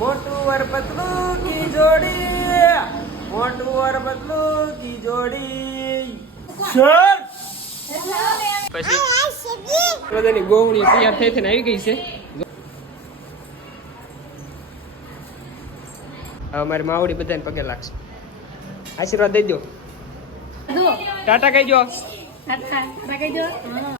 મોટું વર પતલું કી જોડી. મોટું વર પતલું કી જોડી. સર! પછી? બધાની ગોવણી તૈયાર થઈ થઈને આવી ગઈ છે. હવે મારી માવડી બધાને પગે લાગશે. આશીર્વાદ દઈ દો. ટાટા કહી દો તો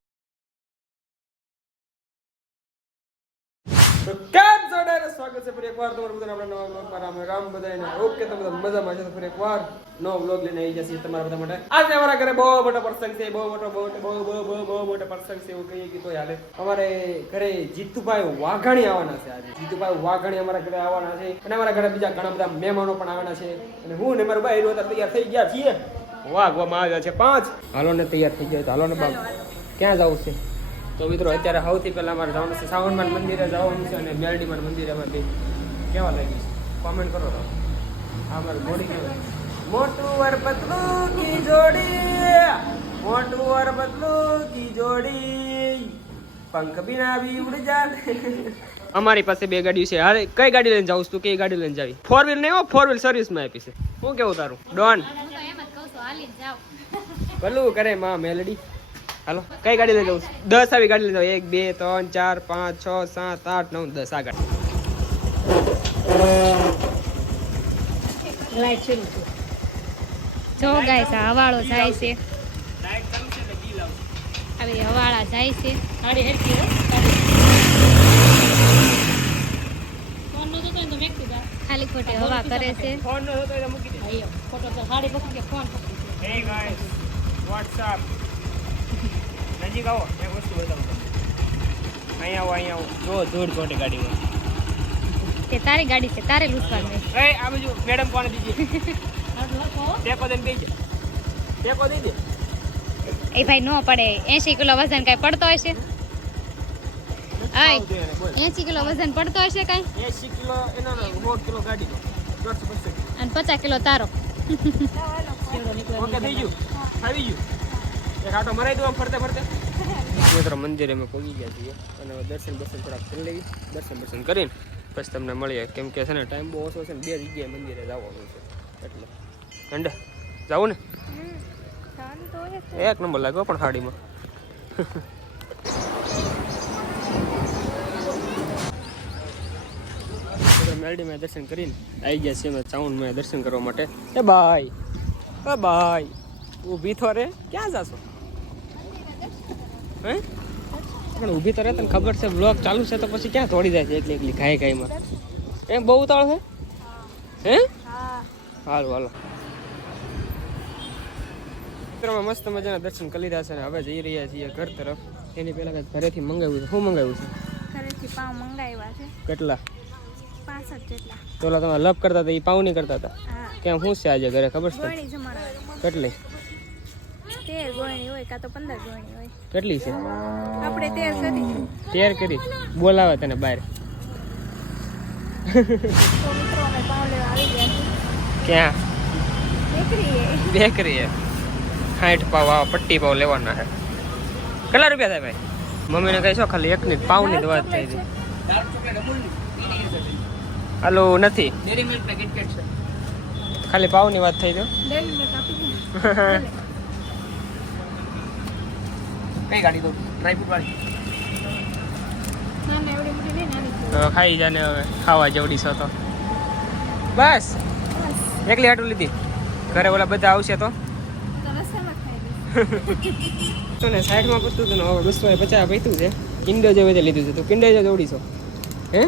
છે, ફરી એકવાર તમારું બધાને આપણા નવા બ્લોગ પર અમે રામ બધાને ઓકે તમે બધા મજામાં છે ફરી એકવાર નવો બ્લોગ લઈને આવી જશે તમારા બધા માટે. આજે અમારા ઘરે બહુ મોટો પ્રસંગ છે, બહુ મોટો, બહુ બહુ બહુ બહુ બહુ મોટો પ્રસંગ છે, એવું કહીએ કે તો હાલે. અમારે ઘરે જીતુભાઈ વાઘાણી આવવાના છે આજે. જીતુભાઈ વાઘાણી અમારા ઘરે આવવાના છે. અને અમારા ઘરે બીજા ઘણા બધા મહેમાનો પણ આવવાના છે. અને હું ને મારું ભાઈ હતા તૈયાર થઈ ગયા છીએ. વાઘવામાં આવ્યા છે પાંચ. હાલો ને તૈયાર થઈ જાય હાલો ને બાપ. ક્યાં જવું છે? તો મિત્રો અત્યારે સૌથી પહેલા અમારે જવાનું છે સાવનમાં મંદિરે જવાનું છે અને મેરડીમાન મંદિરે અમારે કેવા લાગી કોમેન્ટ કરો તો. આ અમારી બોડી કેવા મોટું વર પતલું કી જોડી મોટું વર પતલું કી જોડી. પંખ બિના બી ઉડ જાય અમારી પાસે બે ગાડીઓ છે. હારે કઈ ગાડી લઈને જાઉં તું? કઈ ગાડી લઈને જાવી? ફોર વ્હીલ નહીં હો ફોર વ્હીલ સર્વિસમાં આપી છે. શું કેવું તારું? ડોન. ભલું કરે માં મેલડી. હાલો. કઈ ગાડી લઈ જાઉં? દસ આવી ગાડી લઈ જાઉં. એક બે ત્રણ ચાર પાંચ છ સાત આઠ નવ દસ. આ ગાડી. જો ગાઈસ હવાળો જાય છે. આવી હવાળા જાય છે. ખાલી ખોટી હવા કરે છે. ફોન નો હતો એટલે મૂકી દે હે ગાઈસ વોટ્સઅપ નજીક આવો એક વસ્તુ બતાવું તમને. અહીંયા આવો અહીંયા આવો. જો ધૂળ ચોટે ગાડીમાં. તે તારી ગાડી છે તારે લૂંટવાનું. એ આ બાજુ મેડમ કોને દીધી? ટેકો દઈને કહી ટેકો દઈ દે. એ ભાઈ નો પડે. એસી કિલો વજન કઈ પડતો હશે? એસી કિલો વજન પડતો હશે કઈ? એસી કિલો એનો સો કિલો ગાડી અને પચાસ કિલો તારો. ઓકે થઈ ગયું આવી ગયું આટો મરાઈ દો ફરતે ફરતે. મિત્રો, મંદિરે અમે પહોંચી ગયા છીએ. અને દર્શન બર્શન થોડાક કરી લઈએ દર્શન બર્શન કરીને પછી તમને મળીએ. કેમ કે છે ને ટાઈમ બહુ ઓછો છે ને, બે જગ્યાએ મંદિરે જવાનું છે. એટલે. ઠંડે. જાવું ને. એક નંબર લાગ્યો પણ સાડીમાં મેરડીમાં દર્શન કરીને આવી ગયા છીએ ચાઉન્ડમાં દર્શન કરવા માટે. એ ભાઈ. એ ભાઈ. ઊભી થો રે. ક્યાં જાશો? હે? પણ ઊભી તો રે તને ખબર છે બ્લોક ચાલુ છે તો પછી ક્યાં તોડી જાય છે એકલી એકલી ખાઈ ખાઈમાં એમ બહુ ઉતાળ છે? હે? હાલો હાલો. ચિત્રમાં મસ્ત મજાના દર્શન કરી રહ્યા છે અને હવે જઈ રહ્યા છીએ ઘર તરફ. એની પહેલા કંઈક ઘરેથી મંગાવ્યું છે. શું મંગાવ્યું છે? ઘરેથી પાવ મંગાવ્યા છે. કેટલા? પાસઠ જેટલા. પેલા તમે લપ કરતા હતા એ પાવ નહીં કરતા હતા? કેમ શું છે આજે ઘરે? ખબર છે કેટલી? તેર ગોળણી હોય કાં તો પંદર ગોળણી હોય. કેટલી છે? આપણે તેર કરી. તેર કરી. બોલાવે તને બહાર પાવ ગયા ક્યાં? બેકરી સાઠ પાવ આવા પટ્ટી પાવ લેવાના છે. કેટલા રૂપિયા થાય ભાઈ? મમ્મીને કહીશો ખાલી એકની ની પાવની વાત થઈ હતી હાલો નથી. ખાલી પાવની વાત થઈ દીધી કઈ ગાડી દઉં? ડ્રાયફ્રૂટ વાળી. ખાઈ જાને હવે. ખાવા જવડીશો છો તો. બસ. એકલી હાટું લીધી. ઘરે ઓલા બધા આવશે તો. તો ને સાઈડમાં પૂછતું હતું ને હવે બસો પચાસ પૈતું છે. કિંડો જે તે લીધું છે. તું કિંડો જે છો હે.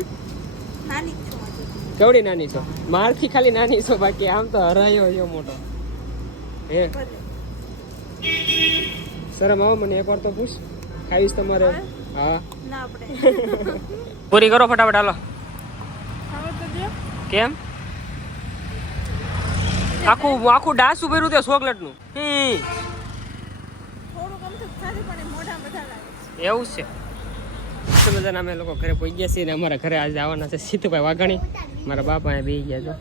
કેવડી નાની છો? મારથી ખાલી નાની છો બાકી આમ તો હરાયો મોટો. હે. શરમ આવો મને એકવાર તો પૂછ. ખાવીશ તમારે. હા? ના આપણે. પૂરી કરો ફટાફટ હાલો. જો. કેમ? આખું આખું ડાસું ઉભેરું તે લાગે છે. એવું છે. મજાના અમે લોકો ઘરે પહોંચી ગયા છીએ ને અમારા ઘરે આજે આવવાના છે સીતુભાઈ વાઘાણી. મારા બાપા અહીંયા બેસી ગયા છો.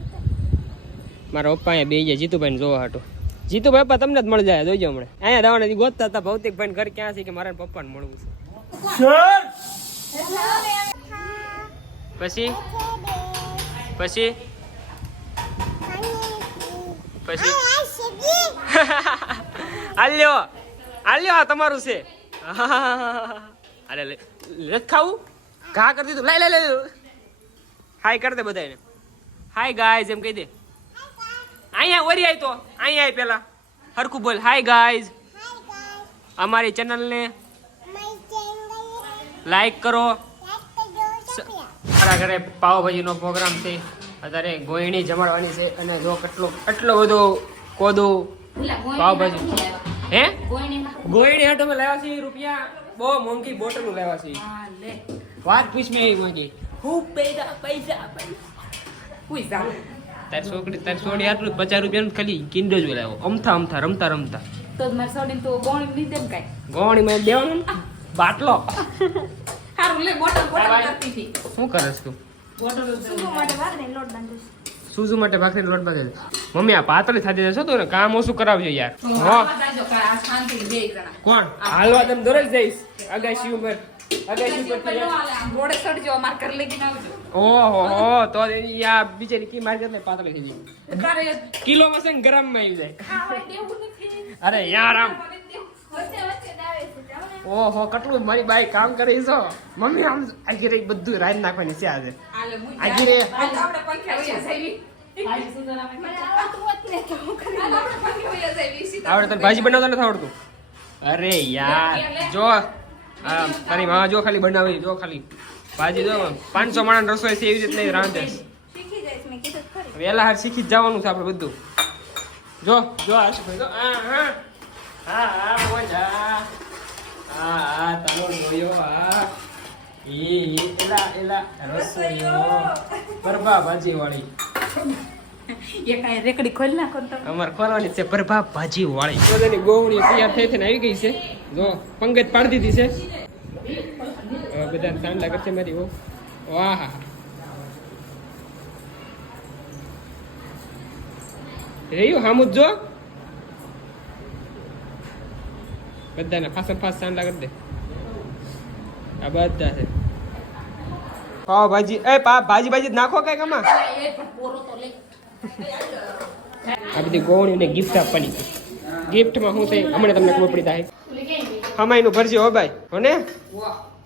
મારા પપ્પા અહીંયા બેસી ગયા જીતુભાઈને જોવા હાટું. જીતુભાઈ પપ્પા તમને જ મળી જાય જોઈજો હમણે. અહીંયા દાવાના ગોતતા હતા ભૌતિકભાઈ ઘર ક્યાં છે કે મારા પપ્પાને મળવું છે. પછી? પછી? પછી? આલ્યો. આલ્યો આ તમારું છે. અરે લે લે ખાવું? ઘા કરી દીધું. લાઈ લાઈ લઈ હાય કર દે બધાને હાય ગાય એમ કહી દે. અહીંયા વરી આવી તો. અહીંયા આય પેલા. હરખું બોલ. હાય ગાઈઝ અમારી ચેનલને લાઈક કરો. મારા ઘરે પાવભાજીનો પ્રોગ્રામ છે. અત્યારે ગોયણી જમાડવાની છે અને જો કેટલો એટલો બધો કોદો પાવભાજી. હે? ગોયણી હાટો અમે લાવ્યા છીએ રૂપિયા બહુ મોંઘી બોટલ લાવ્યા છીએ. વાત પૂછ મેં એવી મોંઘી. તારી છોકરી તારી છોડી આટલું પચાસ રૂપિયાનું ખાલી કિંડો જ લાવ્યો અમથા અમથા રમતા રમતા. તો મારે સોડીને તો ગોણ લીધે ને કાંઈ. ગોવણી માં દેવાનું ને? બાટલો. સારું લે બોટલ બોટલ કરતી હતી. શું કરસ તું? સુગો માટે ભાખરી લોટ બાંધું સુઝુ માટે ભાખરીનો લોટ બાંધે છે. મમ્મી આ પાતળી થાતી જશો તો ને? કામ ઓછું કરાવજો યાર. હો. કોણ? હાલવા તમે દોરે જઈશ. અગાશી ઉપર. ઓહો તો આ બિચારી કી પાતળી થઈ છે ને આવી જાય. અરે યાર આમ. ઓહો કેટલું મારી બાઈ કામ કરી છો મમ્મી આમ આગી રહી બધું રાઈ નાખવાની છે આજે. આલે રે. આવડે તને ભાજી બનાવતા નથી આવડતું? અરે યાર જો. આ તારી માં જો ખાલી બનાવી જો ખાલી. ભાજી જો પાંચસો માણસ રસોઈ છે એવી રીતે રાંધે. વહેલા હાર શીખી જ જવાનું છે આપણે બધું. જો જો આ જો. આ હા. હા હા મોજા. હા હા તારો જોયો હા. એલા એલા રસોઈયો. પરબા ભાજી વાળી એ રેકડી ખોલી નાખો ને તમે. ખોલવાની છે પ્રભા ભાજી વાળી. બધાની ગોવણી તૈયાર થઈ થઈને આવી ગઈ છે. જો પંગત પાડી દીધી છે. બધા સાંડલા કરશે મારી ઓ. વાહ રહ્યું હામુદ જો? બધાને ફાસમ ફાસ સાંડલા કરી દે. આ બધા છે. પાવ ભાજી એ પા ભાજી ભાજી નાખો કઈ કમા પોરો તો લે આ બધી ગોવણીઓને ગિફ્ટ આપવાની ગિફ્ટમાં શું છે? હમણાં તમને ખબર પડી થાય આમાં નું ભરજે હો ભાઈ. હો ને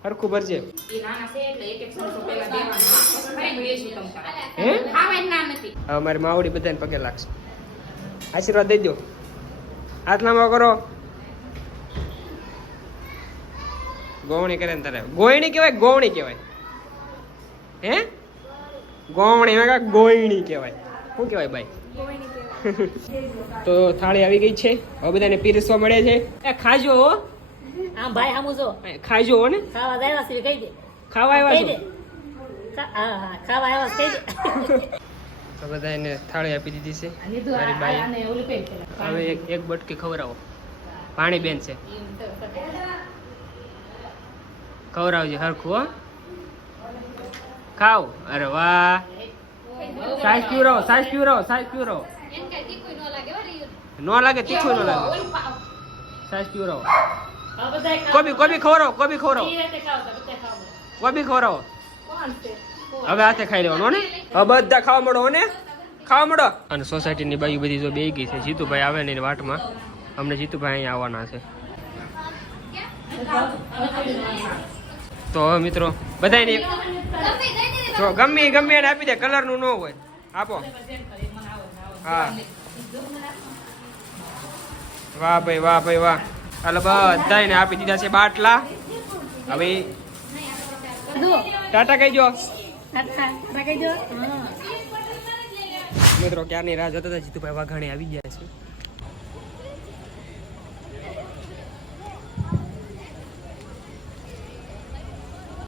હરખું ભરજે. એ નાના છે એટલે એક એક સો પેલા દેવાના ભાઈ બેસી તમ તારે હે? ખાવાય ના નથી હવે મારી માવડી બધાને પગે લાગશે. આશીર્વાદ દઈ દો. હાથ લાંબા કરો. ગોવણી કરે ને તારે. ગોયણી કહેવાય ગોવણી કહેવાય? હે? ગોવણી ગોયણી કહેવાય. શું કહેવાય ભાઈ? તો થાળી આવી ગઈ છે. હવે બધાને પીરસવા મળે છે. એ ખાજો હો. આમ ભાઈ આમ જો. ખાજો હો ને. ખાવા આવ્યા છે કહી દે. ખાવા આવ્યા દે. છો હા હા ખાવા આવ્યા છે કહી દે. તો બધા એને થાળી આપી દીધી છે. મારી પેલા હવે એક એક બટકી ખવડાવો. પાણી બેન છે. ખવડાવજો હરખું હો. ખાવ અરે વાહ. સાઈઝ પીવરાવો સાઈઝ પીવરાવો સાઈઝ પીવરાવો નો લાગે તીખું નો લાગે. સાઈઝ ક્યુ રહો. કોબી કોબી ખવડાવો કોબી ખાઓ. કોબી ખવડાવો હવે હાથે ખાઈ લેવાનું હો ને? હવે બધા ખાવા મળો ને? ખાવા મળો. અને સોસાયટીની બાજુ બધી જો બે ગઈ છે જીતુભાઈ આવે ને એની વાટમાં. અમને જીતુભાઈ અહીંયા આવવાના છે. તો હવે મિત્રો બધાને જો ગમે ગમે એને આપી દે કલરનું ન હોય. આપો. હા. વાહ ભાઈ વાહ ભાઈ વાહ. હાલો બધાને આપી દીધા છે બાટલા. હવે ટાટા કહી જો મિત્રો ક્યારની રાહ જોતા હતા? જીતુભાઈ વાઘાણી આવી ગયા છે.